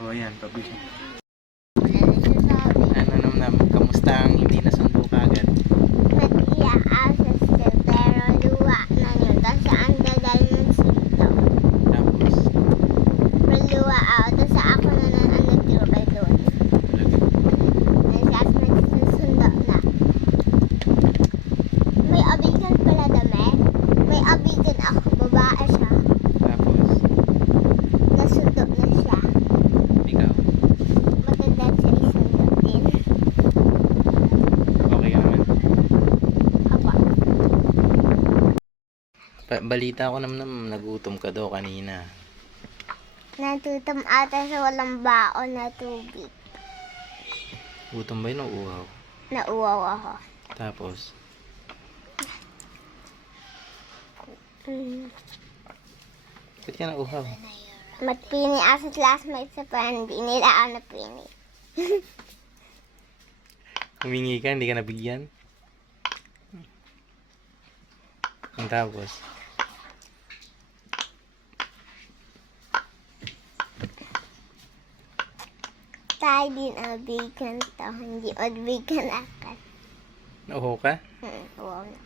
O yan, publish. Wala na siya sabi. Ano naman, kamusta ang hindi nasundo kagad? Nag-iyak ako sa pero luwa na yun. Kasi ang dagal ng sinto. Tapos, Luwa ako. Tapos ako na ang nag-dribble doon. Tapos nagsusundo na. May abigan pala dami. May abigan ako. Babae siya. tapos, Nasundo na siya. ikaw, Maganda siya isundo din. okay ka naman. Ako. Balita ko naman, nagutom ka daw kanina. Natutom ata sa walang baon na tubig. Gutom ba yun o uhaw? Nauwaw ako. Tapos, ba't ka na uhaw? Magpini ako sa classmates sa pa, hindi nila ako napini. Humingi ka, hindi ka nabigyan? Ang tapos, Tayo din abigan to, hindi abigan akan. nauho ka? Wow na.